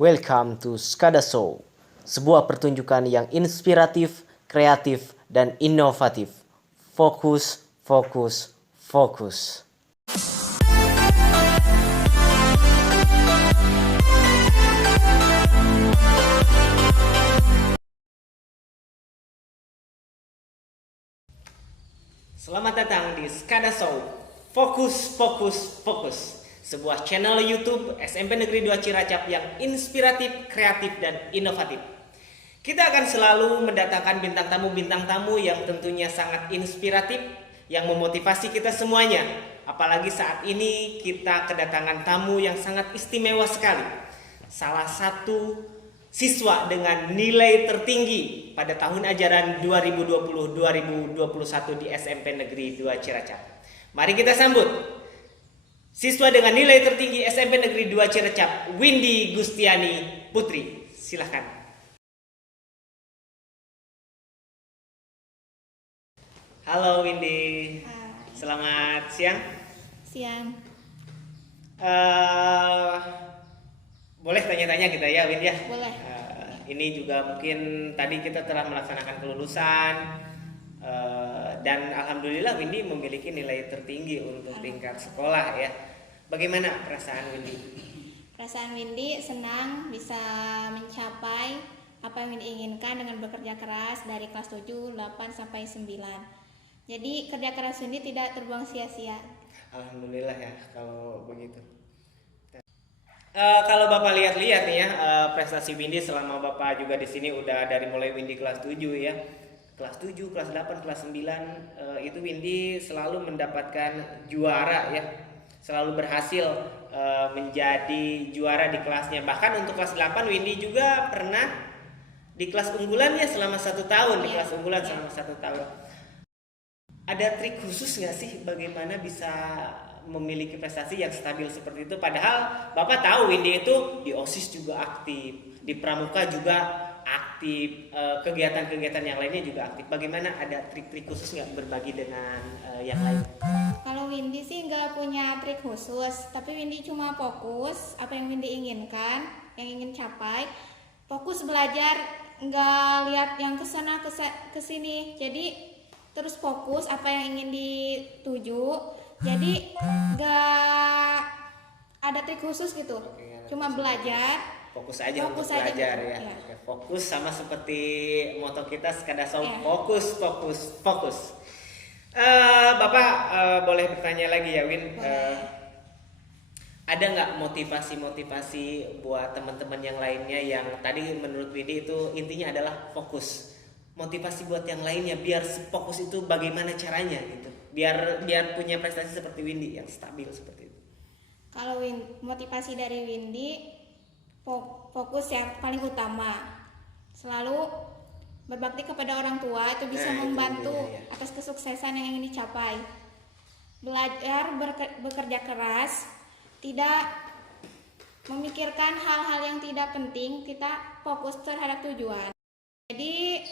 Welcome to Skada Show, sebuah pertunjukan yang inspiratif, kreatif, dan inovatif. Fokus, fokus, fokus. Selamat datang di Skada Show, Fokus, Fokus, Fokus. Sebuah channel YouTube SMP Negeri 2 Ciracap yang inspiratif, kreatif, dan inovatif. Kita akan selalu mendatangkan bintang tamu yang tentunya sangat inspiratif, yang memotivasi kita semuanya. Apalagi saat ini kita kedatangan tamu yang sangat istimewa sekali. Salah satu siswa dengan nilai tertinggi pada tahun ajaran 2020-2021 di SMP Negeri 2 Ciracap. Mari kita sambut siswa dengan nilai tertinggi SMP Negeri 2 Ciracap, Windy Gustiani Putri. Silahkan. Halo Windy. Selamat siang. Siang. Boleh tanya-tanya kita ya, Windy ya? Boleh. Ini juga mungkin tadi kita telah melaksanakan kelulusan. Dan alhamdulillah Windy memiliki nilai tertinggi untuk tingkat sekolah ya. Bagaimana perasaan Windy? Perasaan Windy senang bisa mencapai apa yang Windy inginkan dengan bekerja keras dari kelas 7, 8 sampai 9. Jadi kerja keras Windy tidak terbuang sia-sia. Alhamdulillah ya kalau begitu. Kalau Bapak lihat-lihat nih ya, prestasi Windy selama Bapak juga di sini udah dari mulai Windy kelas 7 ya. Kelas 7, kelas 8, kelas 9 itu Windy selalu mendapatkan juara ya. Selalu berhasil menjadi juara di kelasnya. Bahkan untuk kelas 8 Windy juga pernah di kelas unggulan ya selama 1 tahun. Di kelas unggulan selama 1 tahun. Ada trik khusus nggak sih bagaimana bisa memiliki prestasi yang stabil seperti itu? Padahal Bapak tahu Windy itu di OSIS juga aktif, di Pramuka juga aktif, kegiatan-kegiatan yang lainnya juga aktif. Bagaimana, ada trik-trik khusus nggak berbagi dengan yang lain? Kalau Windy sih nggak punya trik khusus, tapi Windy cuma fokus apa yang Windy inginkan, yang ingin capai. Fokus belajar, nggak lihat yang kesana kesini. Jadi terus fokus apa yang ingin dituju. Jadi nggak ada trik khusus gitu. Cuma belajar. Fokus aja untuk belajar ya. Oke, fokus sama seperti moto kita Skada Show, fokus, fokus, fokus. Bapak boleh bertanya lagi ya Win? Ada nggak motivasi buat teman-teman yang lainnya yang tadi menurut Windy itu intinya adalah fokus. Motivasi buat yang lainnya biar fokus itu bagaimana caranya gitu? Biar punya prestasi seperti Windy yang stabil seperti itu. Kalau motivasi dari Windy, fokus yang paling utama, selalu berbakti kepada orang tua, itu bisa membantu atas kesuksesan yang ingin dicapai. Belajar, bekerja keras, tidak memikirkan hal-hal yang tidak penting, kita fokus terhadap tujuan. Jadi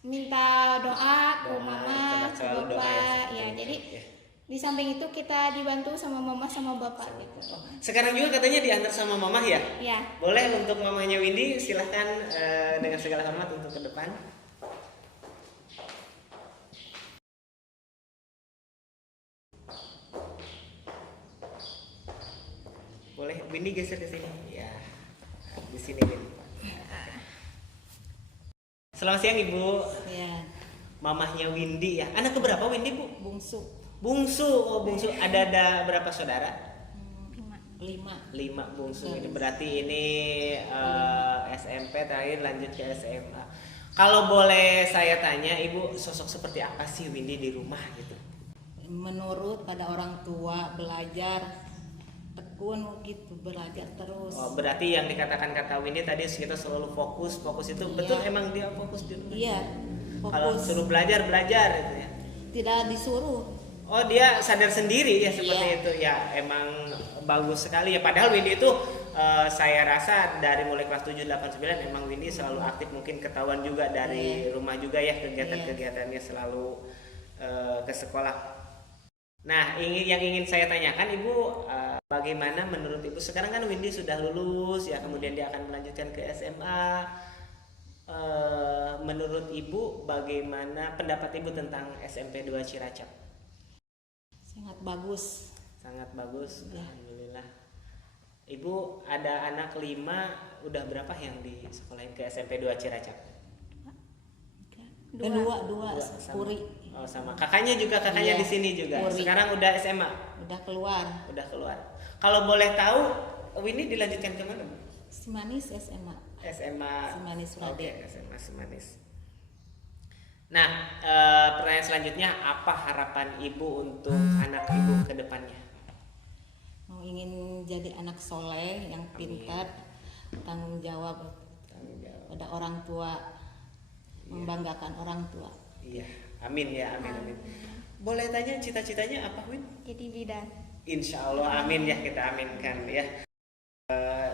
minta doa ke mama, ke bapak ya. Jadi di samping itu kita dibantu sama mama sama bapak gitu. Sekarang juga katanya diantar sama mama ya? Ya. Boleh untuk mamanya Windy, silahkan dengan segala hormat untuk ke depan. Boleh Windy geser ke sini. Ya, di sini Windy. Selamat siang Ibu. Ya. Mamahnya Windy ya. Anak keberapa Windy Bu? Bungsu. Bungsu, oh bungsu. Ada berapa saudara? 5 bungsu. Ini berarti ini SMP terakhir lanjut ke SMA. Kalau boleh saya tanya, Ibu sosok seperti apa sih Windy di rumah gitu? Menurut pada orang tua, belajar tekun gitu, belajar terus. Oh, berarti yang dikatakan kata Windy tadi kita selalu fokus itu betul, emang dia fokus di rumah? Iya, fokus. Kalau suruh belajar gitu ya? Tidak disuruh. Oh, dia sadar sendiri ya seperti itu ya. Emang bagus sekali ya. Padahal Windy itu saya rasa dari mulai kelas 7, 8, 9 emang Windy selalu aktif. Mungkin ketahuan juga dari rumah juga ya, kegiatan-kegiatannya selalu ke sekolah. Nah, yang ingin saya tanyakan Ibu, Bagaimana menurut Ibu? Sekarang kan Windy sudah lulus ya, kemudian dia akan melanjutkan ke SMA. Menurut Ibu bagaimana pendapat Ibu tentang SMP 2 Ciracap? Sangat bagus. Sangat bagus, Ya. alhamdulillah. Ibu ada anak 5, udah berapa yang disekolahin ke SMP 2 Ciracap? Dua sama. Puri. Oh, sama. Kakaknya Iya, di sini juga. Puri. Sekarang udah SMA, Udah keluar. udah keluar. Kalau boleh tahu, Windy dilanjutkan ke mana, Bu? Simanis SMA. SMA Simanis Surade. Oke, SMA Simanis. Nah, pertanyaan selanjutnya, apa harapan Ibu untuk anak Ibu ke depannya? Mau ingin jadi anak soleh yang pintar, tanggung jawab Tanggung jawab. pada orang tua, membanggakan orang tua. Iya, amin ya, amin. Boleh tanya cita-citanya apa, Win? Jadi bidan. Insya Allah, amin ya, kita aminkan ya.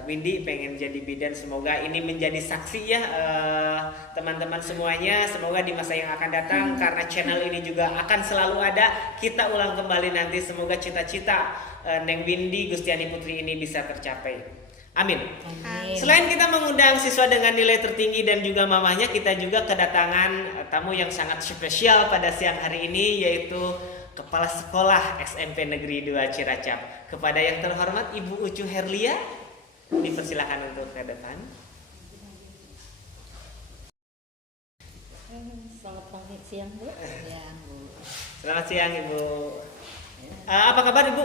Windy pengen jadi bidan, semoga ini menjadi saksi ya teman-teman semuanya, semoga di masa yang akan datang karena channel ini juga akan selalu ada, kita ulang kembali nanti, semoga cita-cita Neng Windy Gustiani Putri ini bisa tercapai, amin. Amin. Selain kita mengundang siswa dengan nilai tertinggi dan juga mamahnya, kita juga kedatangan tamu yang sangat spesial pada siang hari ini, yaitu Kepala Sekolah SMP Negeri 2 Ciracap. Kepada yang terhormat Ibu Ucu Herlia, dipersilakan untuk ke depan. Selamat pagi, siang Bu. Ya, Bu. Selamat siang Ibu. Apa kabar Ibu?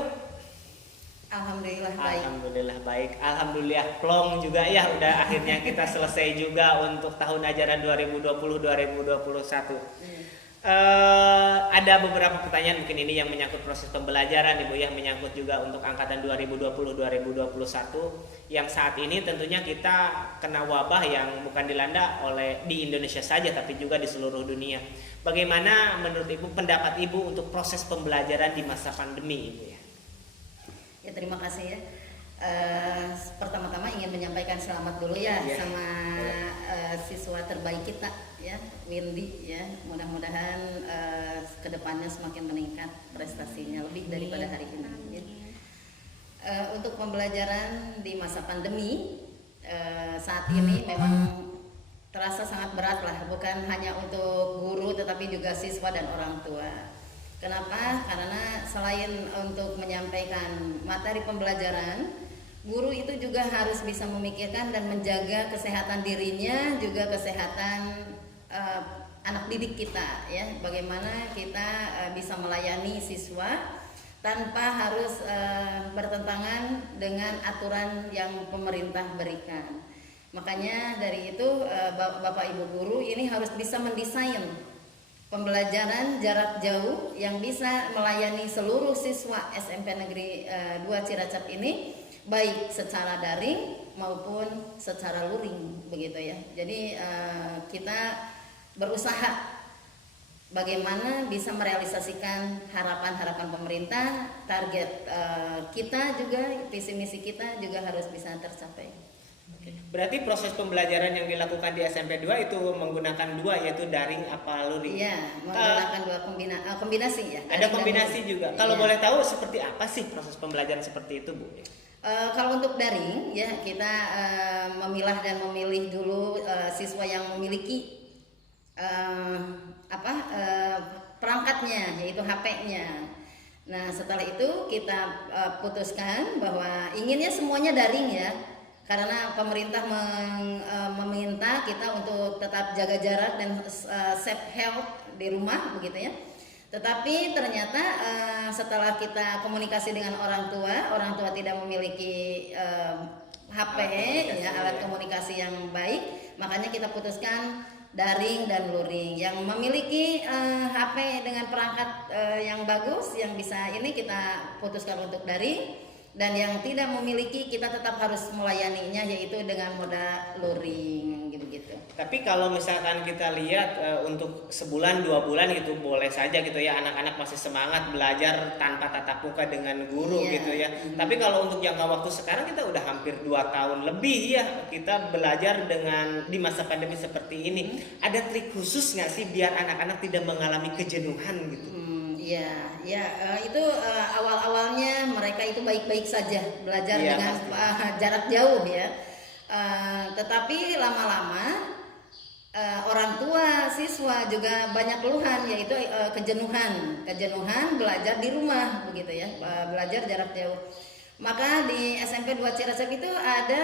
Alhamdulillah baik. Alhamdulillah baik. Alhamdulillah plong juga ya, udah akhirnya kita selesai juga untuk tahun ajaran 2020-2021. Ada beberapa pertanyaan mungkin ini yang menyangkut proses pembelajaran Ibu ya, menyangkut juga untuk angkatan 2020-2021 yang saat ini tentunya kita kena wabah yang bukan dilanda oleh di Indonesia saja tapi juga di seluruh dunia. Bagaimana menurut Ibu, pendapat Ibu untuk proses pembelajaran di masa pandemi Ibu ya? Ya, terima kasih ya. Pertama-tama ingin menyampaikan selamat dulu ya, Ya. sama siswa terbaik kita ya, Windy ya. Mudah-mudahan kedepannya semakin meningkat prestasinya lebih daripada hari ini. Ya. Untuk pembelajaran di masa pandemi saat ini memang terasa sangat berat lah, bukan hanya untuk guru tetapi juga siswa dan orang tua. Kenapa? Karena selain untuk menyampaikan materi pembelajaran, guru itu juga harus bisa memikirkan dan menjaga kesehatan dirinya, juga kesehatan anak didik kita ya. Bagaimana kita bisa melayani siswa tanpa harus bertentangan dengan aturan yang pemerintah berikan. Makanya dari itu Bapak Ibu guru ini harus bisa mendesain pembelajaran jarak jauh yang bisa melayani seluruh siswa SMP Negeri 2 Ciracap ini, baik secara daring maupun secara luring begitu ya. Jadi kita berusaha bagaimana bisa merealisasikan harapan-harapan pemerintah, target kita juga, visi misi kita juga harus bisa tercapai. Berarti proses pembelajaran yang dilakukan di SMP 2 itu menggunakan dua, yaitu daring apa luring? Iya, menggunakan dua kombinasi ya. Ada daring kombinasi dan luring. juga. Kalau Iya. boleh tahu seperti apa sih proses pembelajaran seperti itu, Bu? Kalau untuk daring ya, kita memilah dan memilih dulu siswa yang memiliki perangkatnya, yaitu HP-nya. Nah, setelah itu kita putuskan bahwa inginnya semuanya daring ya, karena pemerintah meminta kita untuk tetap jaga jarak dan safe health di rumah begitu ya. Tetapi ternyata setelah kita komunikasi dengan orang tua tidak memiliki HP ya, alat komunikasi yang baik, makanya kita putuskan daring dan luring. Yang memiliki HP dengan perangkat yang bagus yang bisa ini, kita putuskan untuk daring, dan yang tidak memiliki kita tetap harus melayaninya yaitu dengan moda luring gitu-gitu. Tapi kalau misalkan kita lihat untuk sebulan 2 bulan gitu boleh saja gitu ya, anak-anak masih semangat belajar tanpa tatap muka dengan guru gitu ya. Tapi kalau untuk jangka waktu sekarang kita udah hampir 2 tahun lebih ya kita belajar dengan di masa pandemi seperti ini. Ada trik khusus nggak sih biar anak-anak tidak mengalami kejenuhan gitu? Iya, ya itu awal-awalnya mereka itu baik-baik saja belajar Iya, dengan pasti. jarak jauh ya. Tetapi lama-lama orang tua siswa juga banyak keluhan, yaitu kejenuhan belajar di rumah begitu ya, belajar jarak jauh. Maka di SMP 2 Ciracap itu ada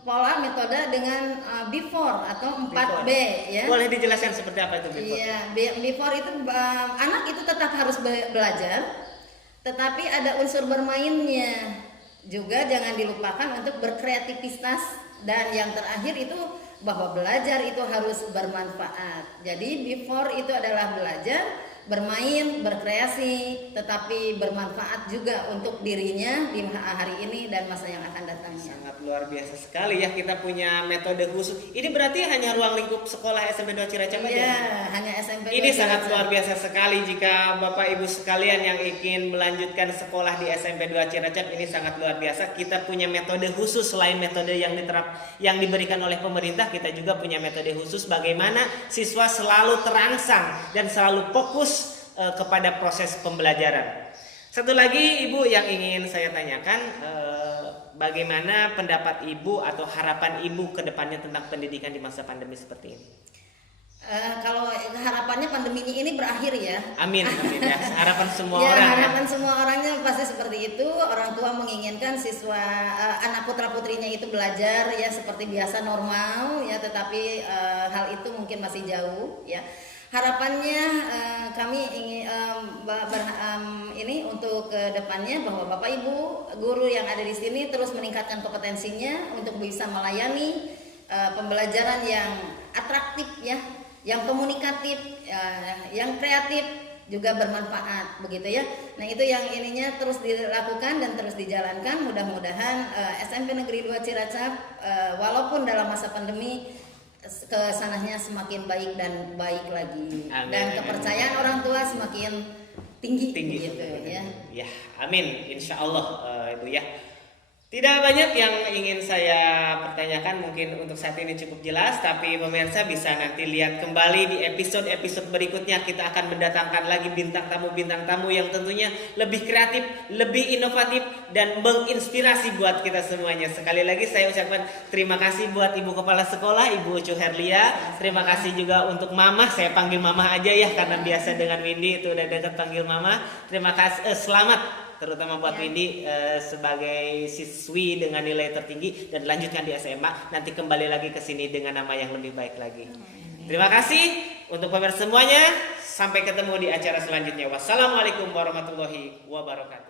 pola metode dengan before atau 4B ya. Boleh dijelaskan seperti apa itu before? Iya, before itu anak itu tetap harus belajar, tetapi ada unsur bermainnya juga, jangan dilupakan untuk berkreativitas, dan yang terakhir itu bahwa belajar itu harus bermanfaat. Jadi before itu adalah belajar, bermain, berkreasi, tetapi bermanfaat juga untuk dirinya di hari ini dan masa yang akan datangnya. Sangat luar biasa sekali ya, kita punya metode khusus. Ini berarti hanya ruang lingkup sekolah SMP 2 Ciracap aja? Iya, hanya SMP. Ini 2 sangat Ciracap. luar biasa sekali. Jika Bapak Ibu sekalian yang ingin melanjutkan sekolah di SMP 2 Ciracap, ini sangat luar biasa. Kita punya metode khusus selain metode yang diberikan oleh pemerintah. Kita juga punya metode khusus bagaimana siswa selalu terangsang dan selalu fokus kepada proses pembelajaran. Satu lagi Ibu yang ingin saya tanyakan, bagaimana pendapat Ibu atau harapan Ibu ke depannya tentang pendidikan di masa pandemi seperti ini? Kalau harapannya pandemi ini berakhir ya. Amin, amin ya. Harapan semua Ya, orang. harapan semua orangnya pasti seperti itu. Orang tua menginginkan siswa anak putra putrinya itu belajar ya seperti biasa normal ya, tetapi hal itu mungkin masih jauh ya. Harapannya kami ingin ini untuk ke depannya bahwa Bapak Ibu guru yang ada di sini terus meningkatkan kompetensinya untuk bisa melayani pembelajaran yang atraktif ya, yang komunikatif, yang kreatif, juga bermanfaat begitu ya. Nah, itu yang ininya terus dilakukan dan terus dijalankan. Mudah-mudahan SMP Negeri 2 Ciracap walaupun dalam masa pandemi kesananya semakin baik dan baik lagi. Amin, Dan amin. kepercayaan orang tua semakin tinggi gitu ya. Ya, amin. Insya Allah Ibu ya. Tidak banyak yang ingin saya pertanyakan, mungkin untuk saat ini cukup jelas, tapi pemirsa bisa nanti lihat kembali di episode-episode berikutnya. Kita akan mendatangkan lagi bintang tamu yang tentunya lebih kreatif, lebih inovatif, dan menginspirasi buat kita semuanya. Sekali lagi saya ucapkan terima kasih buat Ibu Kepala Sekolah, Ibu Ucu Herlia. Terima kasih juga untuk Mama, saya panggil Mama aja ya, karena biasa dengan Windy itu udah dekat panggil Mama. Terima kasih, selamat terutama buat Windy sebagai siswi dengan nilai tertinggi dan lanjutkan di SMA, nanti kembali lagi ke sini dengan nama yang lebih baik lagi. Terima kasih untuk pemirsa semuanya, sampai ketemu di acara selanjutnya. Wassalamualaikum warahmatullahi wabarakatuh.